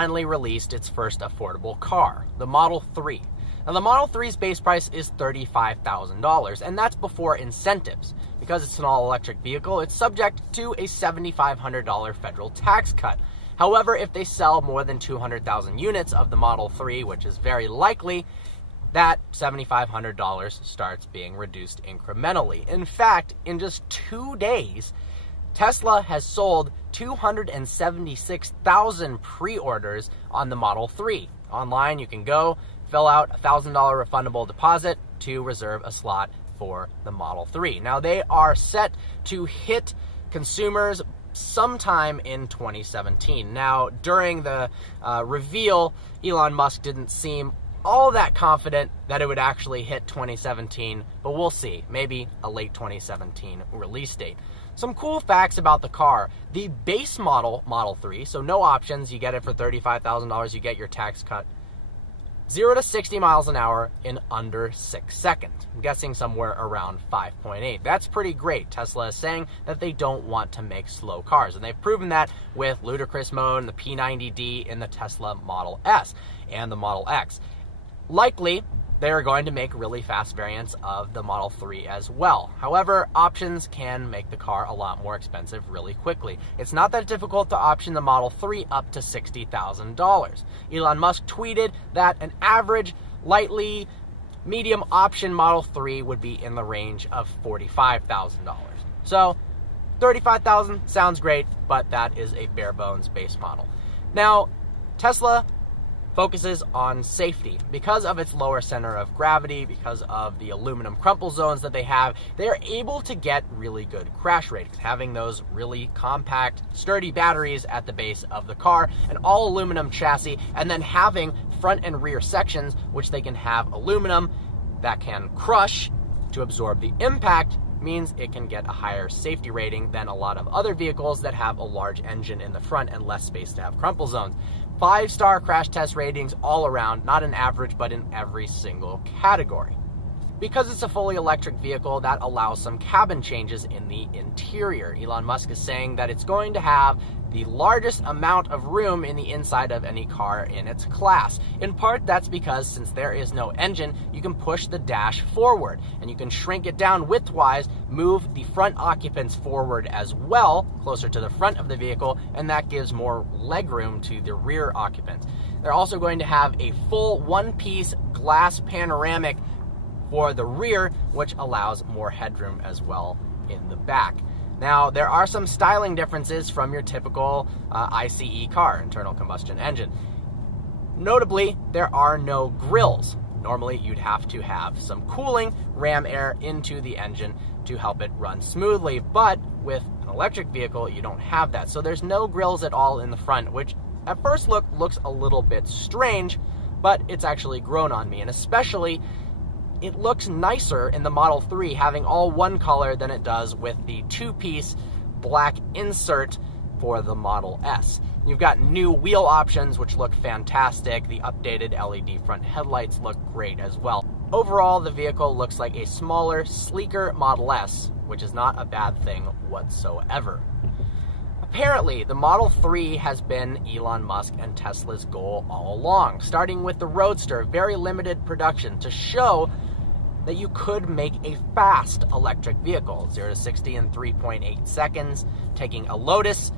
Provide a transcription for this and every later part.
finally released its first affordable car, the Model 3. Now, the Model 3's base price is $35,000, and that's before incentives. Because it's an all-electric vehicle, it's subject to a $7,500 federal tax cut. However, if they sell more than 200,000 units of the Model 3, which is very likely, that $7,500 starts being reduced incrementally. In fact, in just 2 days, Tesla has sold 276,000 pre-orders on the Model 3. Online, you can go fill out a $1,000 refundable deposit to reserve a slot for the Model 3. Now, they are set to hit consumers sometime in 2017. Now, during the reveal, Elon Musk didn't seem all that confident that it would actually hit 2017, but we'll see. Maybe a late 2017 release date. Some cool facts about the car. The base model, Model 3, so no options, you get it for $35,000, you get your tax cut. 0 to 60 miles an hour in under 6 seconds. I'm guessing somewhere around 5.8. That's pretty great. Tesla is saying that they don't want to make slow cars, and they've proven that with ludicrous mode and the P90D in the Tesla Model S and the Model X. Likely, they are going to make really fast variants of the Model 3 as well. However, options can make the car a lot more expensive really quickly. It's not that difficult to option the Model 3 up to $60,000. Elon Musk tweeted that an average, lightly medium option Model 3 would be in the range of $45,000. So, $35,000 sounds great, but that is a bare bones base model. Now, Tesla focuses on safety. Because of its lower center of gravity, because of the aluminum crumple zones that they have, they are able to get really good crash ratings, having those really compact, sturdy batteries at the base of the car, an all aluminum chassis, and then having front and rear sections, which they can have aluminum that can crush to absorb the impact, means it can get a higher safety rating than a lot of other vehicles that have a large engine in the front and less space to have crumple zones. 5-star crash test ratings all around, not an average, but in every single category. Because it's a fully electric vehicle, that allows some cabin changes in the interior. Elon Musk is saying that it's going to have the largest amount of room in the inside of any car in its class. In part, that's because since there is no engine, you can push the dash forward, and you can shrink it down widthwise, move the front occupants forward as well, closer to the front of the vehicle, and that gives more legroom to the rear occupants. They're also going to have a full one-piece glass panoramic for the rear, which allows more headroom as well in the back. Now, there are some styling differences from your typical ICE car, internal combustion engine. Notably, there are no grills. Normally, you'd have to have some cooling, ram air into the engine to help it run smoothly, but with an electric vehicle, you don't have that. So there's no grills at all in the front, which at first look looks a little bit strange, but it's actually grown on me, and especially it looks nicer in the Model 3 having all one color than it does with the two-piece black insert for the Model S. You've got new wheel options, which look fantastic. The updated LED front headlights look great as well. Overall, the vehicle looks like a smaller, sleeker Model S, which is not a bad thing whatsoever. Apparently, the Model 3 has been Elon Musk and Tesla's goal all along, starting with the Roadster, very limited production, to show that you could make a fast electric vehicle, 0 to 60 in 3.8 seconds, taking a Lotus,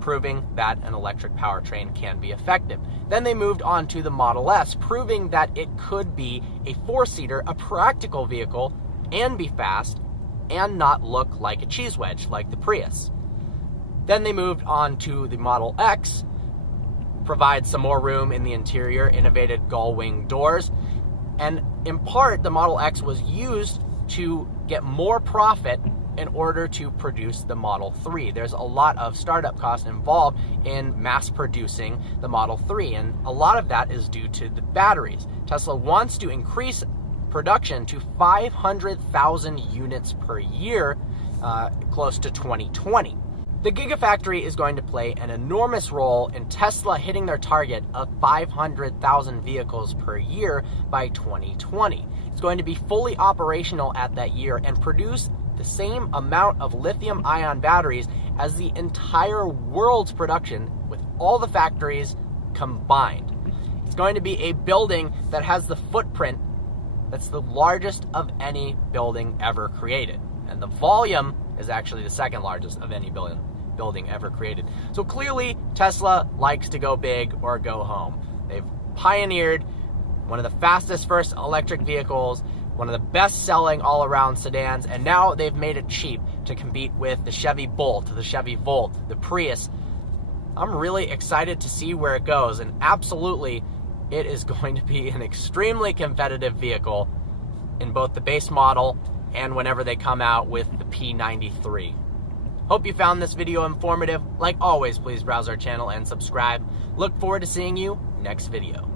proving that an electric powertrain can be effective. Then they moved on to the Model S, proving that it could be a 4-seater, a practical vehicle, and be fast, and not look like a cheese wedge like the Prius. Then they moved on to the Model X, provide some more room in the interior, innovative gull-wing doors, and in part, the Model X was used to get more profit in order to produce the Model 3. There's a lot of startup costs involved in mass producing the Model 3, and a lot of that is due to the batteries. Tesla wants to increase production to 500,000 units per year, close to 2020. The Gigafactory is going to play an enormous role in Tesla hitting their target of 500,000 vehicles per year by 2020. It's going to be fully operational at that year and produce the same amount of lithium-ion batteries as the entire world's production, with all the factories combined. It's going to be a building that has the footprint that's the largest of any building ever created. And the volume is actually the second largest of any building ever created. So clearly, Tesla likes to go big or go home. They've pioneered one of the fastest first electric vehicles, one of the best-selling all-around sedans, and now they've made it cheap to compete with the Chevy Bolt, the Chevy Volt, the Prius. I'm really excited to see where it goes, and absolutely, it is going to be an extremely competitive vehicle in both the base model and whenever they come out with the P93. Hope you found this video informative. Like always, please browse our channel and subscribe. Look forward to seeing you next video.